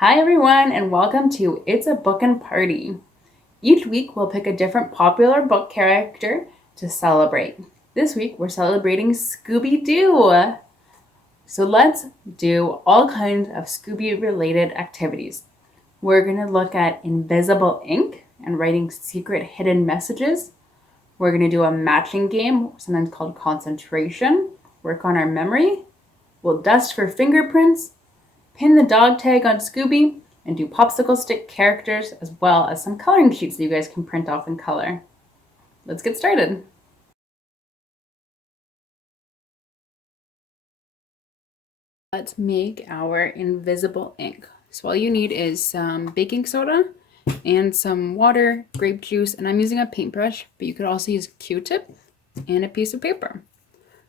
Hi everyone and welcome to It's a Bookin' Party. Each week we'll pick a different popular book character to celebrate. This week we're celebrating Scooby-Doo. So let's do all kinds of Scooby related activities. We're going to look at invisible ink and writing secret hidden messages. We're going to do a matching game, sometimes called concentration, work on our memory. We'll dust for fingerprints, pin the dog tag on Scooby, and do popsicle stick characters as well as some coloring sheets that you guys can print off and color. Let's get started. Let's make our invisible ink. So all you need is some baking soda and some water, grape juice, and I'm using a paintbrush, but you could also use a Q-tip and a piece of paper.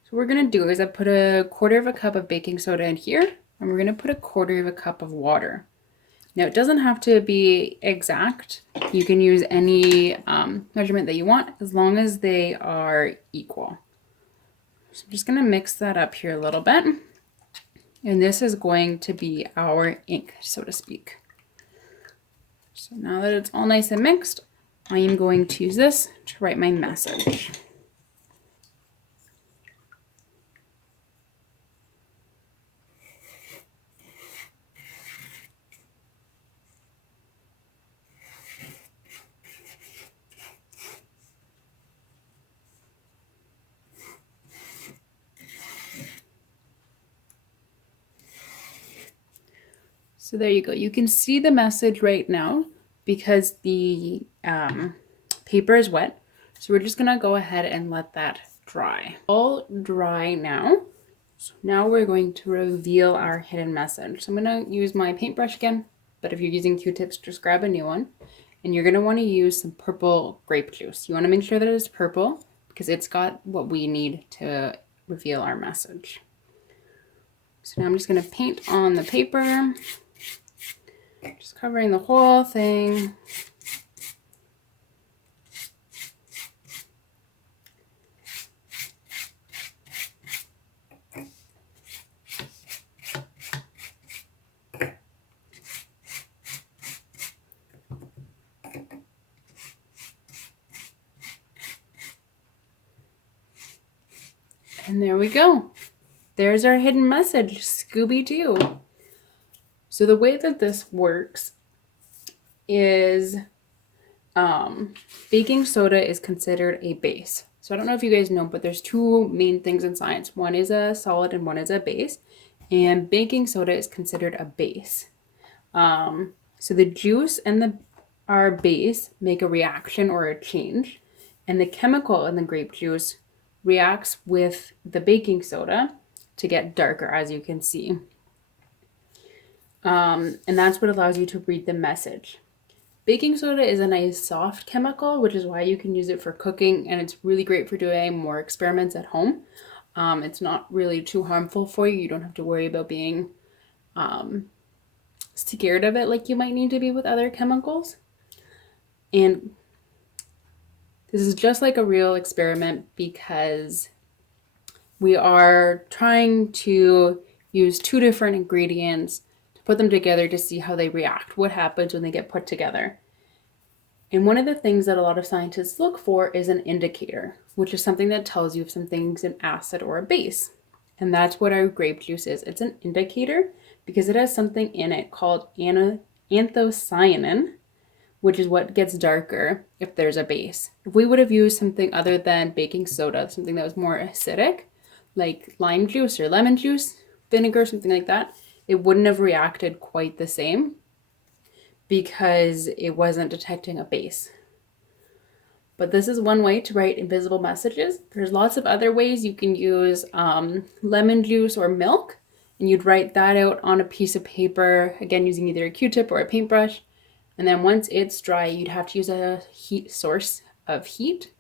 So what we're gonna do is I put a quarter of a cup of baking soda in here, and we're gonna put a quarter of a cup of water. Now it doesn't have to be exact. You can use any measurement that you want as long as they are equal. So I'm just gonna mix that up here a little bit. And this is going to be our ink, so to speak. So now that it's all nice and mixed, I am going to use this to write my message. So there you go. You can see the message right now because the paper is wet. So we're just gonna go ahead and let that dry. All dry now. So now we're going to reveal our hidden message. So I'm gonna use my paintbrush again, but if you're using Q-tips, just grab a new one. And you're gonna wanna use some purple grape juice. You wanna make sure that it's purple because it's got what we need to reveal our message. So now I'm just gonna paint on the paper. Just covering the whole thing. And there we go. There's our hidden message, Scooby-Doo. So the way that this works is baking soda is considered a base. So I don't know if you guys know, but there's two main things in science. One is a solid and one is a base. And baking soda is considered a base. So the juice and our base make a reaction or a change. And the chemical in the grape juice reacts with the baking soda to get darker, as you can see. And that's what allows you to read the message. Baking soda is a nice soft chemical, which is why you can use it for cooking, and it's really great for doing more experiments at home. It's not really too harmful for you. You don't have to worry about being scared of it like you might need to be with other chemicals. And this is just like a real experiment because we are trying to use two different ingredients to put them together to see how they react, what happens when they get put together. And one of the things that a lot of scientists look for is an indicator, which is something that tells you if something's an acid or a base. And that's what our grape juice is. It's an indicator because it has something in it called anthocyanin, which is what gets darker if there's a base. If we would have used something other than baking soda, something that was more acidic, like lime juice or lemon juice, vinegar, something like that, it wouldn't have reacted quite the same because it wasn't detecting a base. But this is one way to write invisible messages. There's lots of other ways. You can use lemon juice or milk, and you'd write that out on a piece of paper, again, using either a Q-tip or a paintbrush. And then once it's dry, you'd have to use a heat source of heat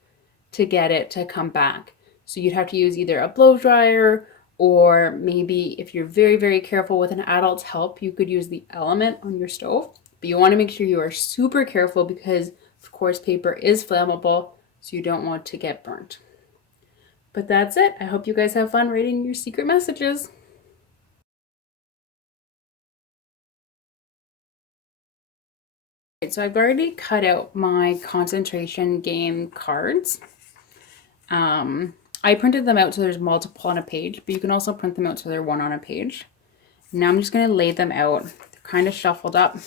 to get it to come back. So you'd have to use either a blow dryer, or maybe if you're very, very careful with an adult's help, you could use the element on your stove. But you want to make sure you are super careful because, of course, paper is flammable, so you don't want to get burnt. But that's it. I hope you guys have fun writing your secret messages. So I've already cut out my concentration game cards. I printed them out so there's multiple on a page, but you can also print them out so they're one on a page. Now I'm just going to lay them out. They're kind of shuffled up,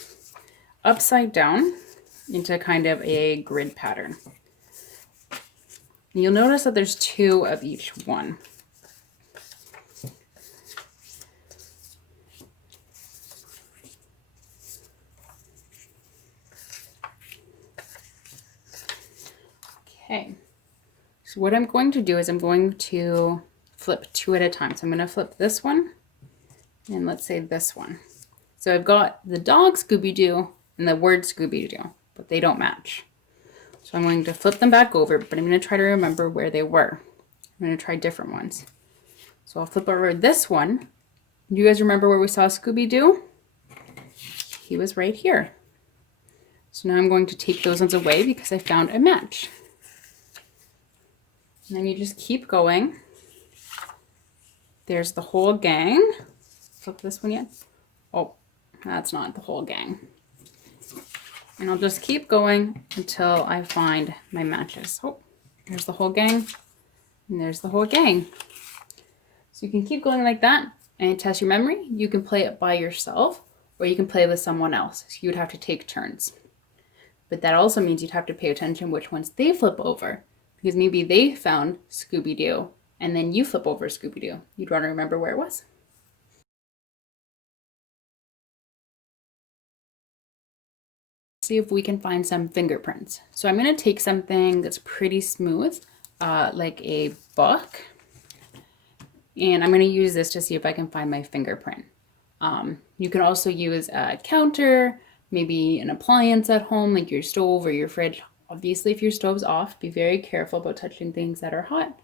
upside down into kind of a grid pattern. And you'll notice that there's 2 of each one. Okay, so what I'm going to do is I'm going to flip 2 at a time. So I'm going to flip this one and let's say this one. So I've got the dog Scooby-Doo and the word Scooby-Doo, but they don't match. So I'm going to flip them back over, but I'm going to try to remember where they were. I'm going to try different ones. So I'll flip over this one. Do you guys remember where we saw Scooby-Doo? He was right here. So now I'm going to take those ones away because I found a match. And then you just keep going. There's the whole gang. Flip this one yet? Oh, that's not the whole gang. And I'll just keep going until I find my matches. Oh, there's the whole gang. And there's the whole gang. So you can keep going like that and test your memory. You can play it by yourself or you can play with someone else. So you would have to take turns. But that also means you'd have to pay attention which ones they flip over. Because maybe they found Scooby-Doo and then you flip over Scooby-Doo. You'd want to remember where it was. See if we can find some fingerprints. So I'm going to take something that's pretty smooth, like a book. And I'm going to use this to see if I can find my fingerprint. You can also use a counter, maybe an appliance at home, like your stove or your fridge. Obviously, if your stove's off, be very careful about touching things that are hot.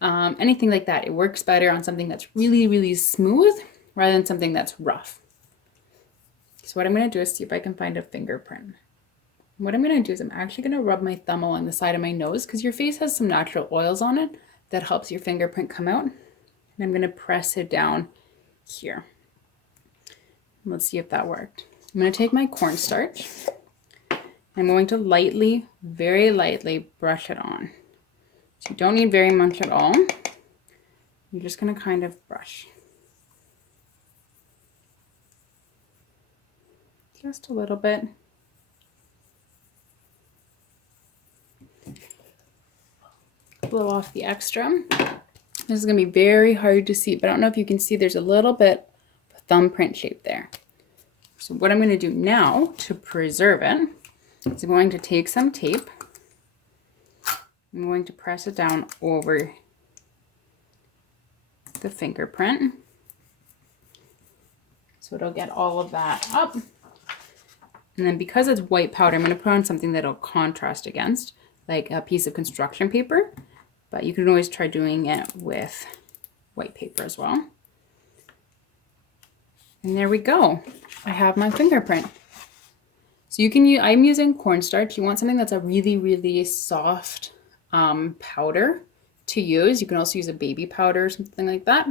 Anything like that. It works better on something that's really, really smooth rather than something that's rough. So what I'm going to do is see if I can find a fingerprint. What I'm going to do is I'm actually going to rub my thumb along the side of my nose because your face has some natural oils on it that helps your fingerprint come out. And I'm going to press it down here. Let's see if that worked. I'm going to take my cornstarch. I'm going to lightly, very lightly brush it on. So you don't need very much at all. You're just going to kind of brush. Just a little bit. Blow off the extra. This is going to be very hard to see, but I don't know if you can see there's a little bit of a thumbprint shape there. So what I'm going to do now to preserve it is I'm going to take some tape. I'm going to press it down over the fingerprint. So it'll get all of that up. And then because it's white powder, I'm going to put on something that'll contrast against, like a piece of construction paper. But you can always try doing it with white paper as well. And there we go. I have my fingerprint. So you can use, I'm using cornstarch. You want something that's a really, really soft powder to use. You can also use a baby powder or something like that.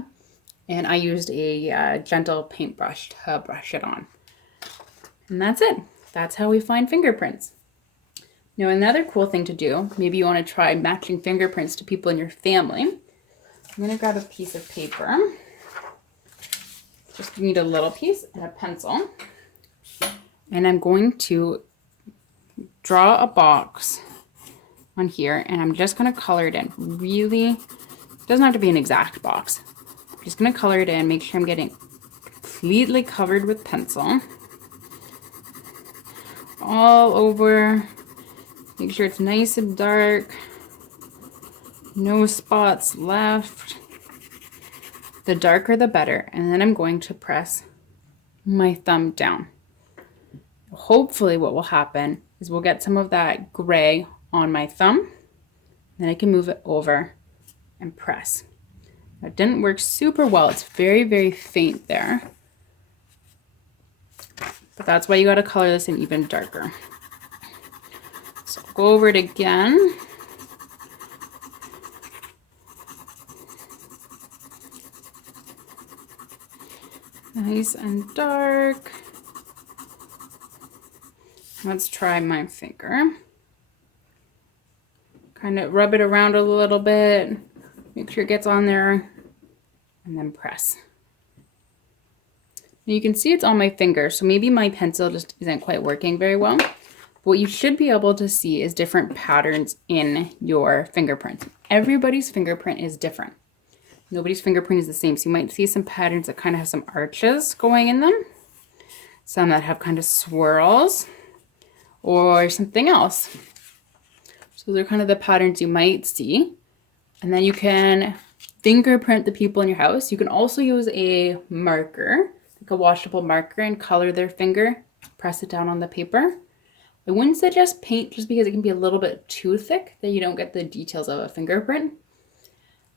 And I used a gentle paintbrush to brush it on. And that's it. That's how we find fingerprints. Now, another cool thing to do, maybe you want to try matching fingerprints to people in your family. I'm going to grab a piece of paper. Just need a little piece and a pencil. And I'm going to draw a box on here, and I'm just going to color it in. Really, it doesn't have to be an exact box. I'm just going to color it in, make sure I'm getting completely covered with pencil. All over. Make sure it's nice and dark. No spots left. The darker the better. And then I'm going to press my thumb down. Hopefully what will happen is we'll get some of that gray on my thumb. Then I can move it over and press. It didn't work super well. It's very, very faint there. But that's why you got to color this in even darker. So go over it again. Nice and dark. Let's try my finger. Kind of rub it around a little bit. Make sure it gets on there. And then press. You can see it's on my finger, so maybe my pencil just isn't quite working very well. But what you should be able to see is different patterns in your fingerprint. Everybody's fingerprint is different. Nobody's fingerprint is the same, so you might see some patterns that kind of have some arches going in them. Some that have kind of swirls or something else. So they're kind of the patterns you might see. And then you can fingerprint the people in your house. You can also use a marker, like a washable marker, and color their finger, press it down on the paper. I wouldn't suggest paint just because it can be a little bit too thick that you don't get the details of a fingerprint.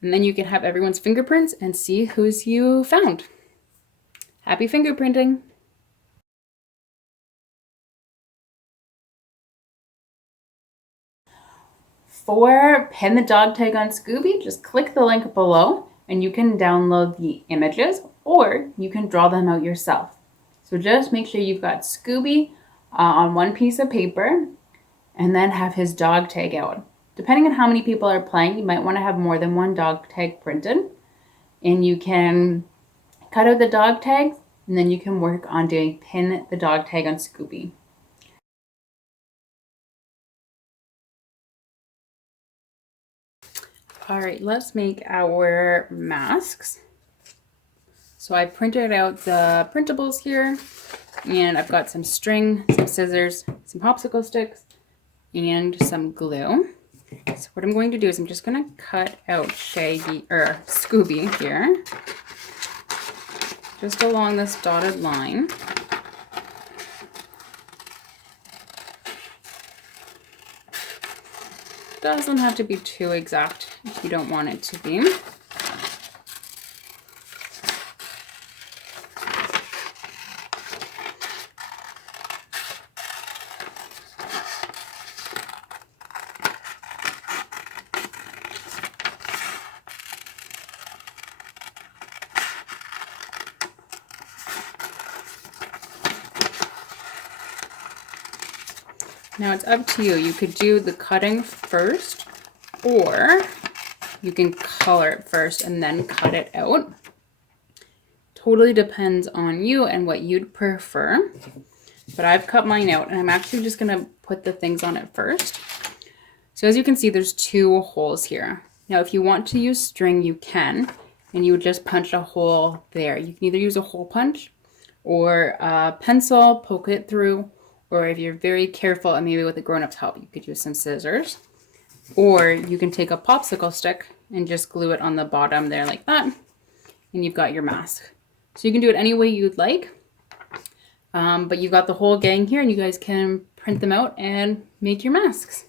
And then you can have everyone's fingerprints and see whose you found. Happy fingerprinting! For Pin the Dog Tag on Scooby, just click the link below and you can download the images or you can draw them out yourself. So just make sure you've got Scooby on one piece of paper and then have his dog tag out. Depending on how many people are playing, you might want to have more than one dog tag printed. And you can cut out the dog tags and then you can work on doing Pin the Dog Tag on Scooby. All right, let's make our masks. So I printed out the printables here, and I've got some string, some scissors, some popsicle sticks, and some glue. So what I'm going to do is I'm just going to cut out Scooby here, just along this dotted line. Doesn't have to be too exact if you don't want it to be. Now it's up to you. You could do the cutting first, or you can color it first and then cut it out. Totally depends on you and what you'd prefer. But I've cut mine out and I'm actually just gonna put the things on it first. So as you can see, there's 2 holes here. Now if you want to use string, you can, and you would just punch a hole there. You can either use a hole punch or a pencil, poke it through, or if you're very careful and maybe with a grown-up's help, you could use some scissors. Or you can take a popsicle stick and just glue it on the bottom there like that, and you've got your mask. So you can do it any way you'd like, but you've got the whole gang here and you guys can print them out and make your masks.